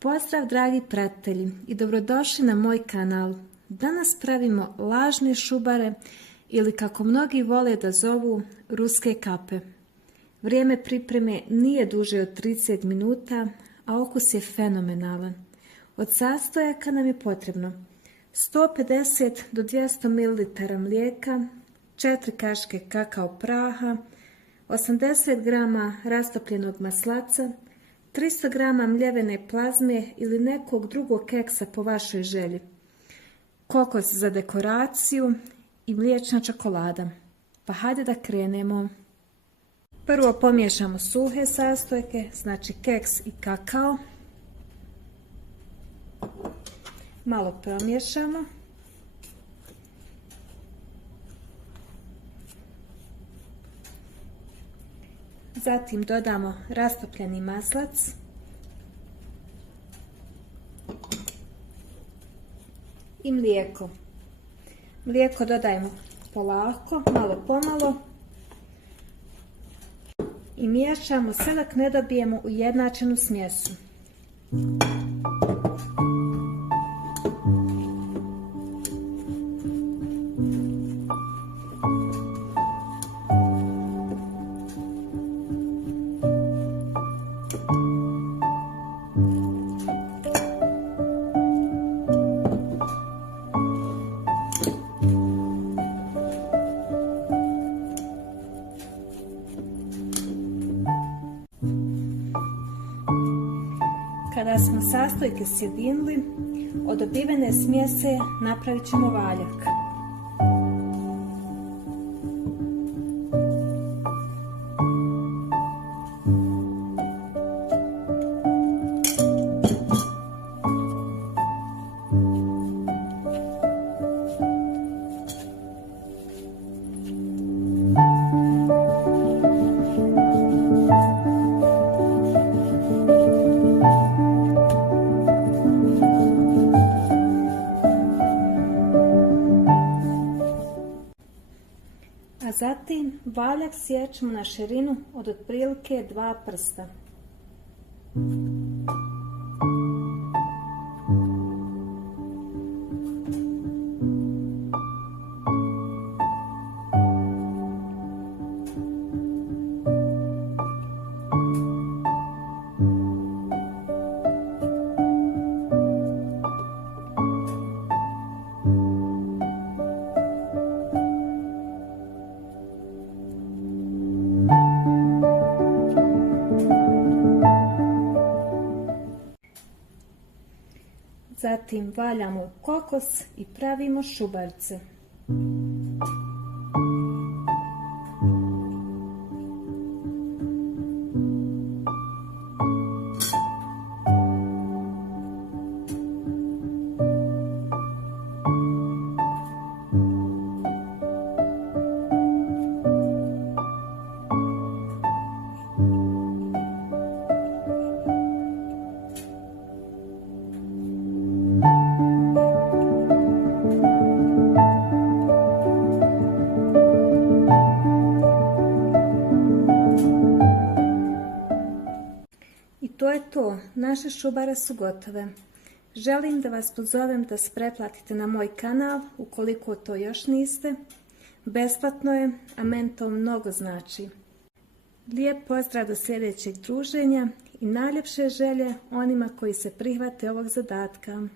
Pozdrav dragi pratitelji i dobrodošli na moj kanal. Danas pravimo lažne šubare ili kako mnogi vole da zovu ruske kape. Vrijeme pripreme nije duže od 30 minuta, a okus je fenomenalan. Od sastojaka nam je potrebno 150 do 200 ml mlijeka, 4 kašike kakao praha, 80 g rastopljenog maslaca, 300 g mljevene plazme ili nekog drugog keksa po vašoj želji, kokos za dekoraciju i mliječna čokolada. Pa hajde da krenemo. Prvo pomiješamo suhe sastojke, znači keks i kakao. Malo promiješamo. Zatim dodamo rastopljeni maslac. I mlijeko. Mlijeko dodajemo polako, malo pomalo. I miješamo sve dok ne dobijemo ujednačenu smjesu. Kada smo sastojke sjedinili, od dobivene smjese napravit ćemo valjak. A zatim valjak siječemo na širinu od otprilike 2 prsta. Zatim valjamo kokos i pravimo šubarce. To je to, naše šubare su gotove. Želim da vas pozovem da se pretplatite na moj kanal ukoliko to još niste. Besplatno je, a meni to mnogo znači. Lijep pozdrav do sljedećeg druženja i najljepše želje onima koji se prihvate ovog zadatka.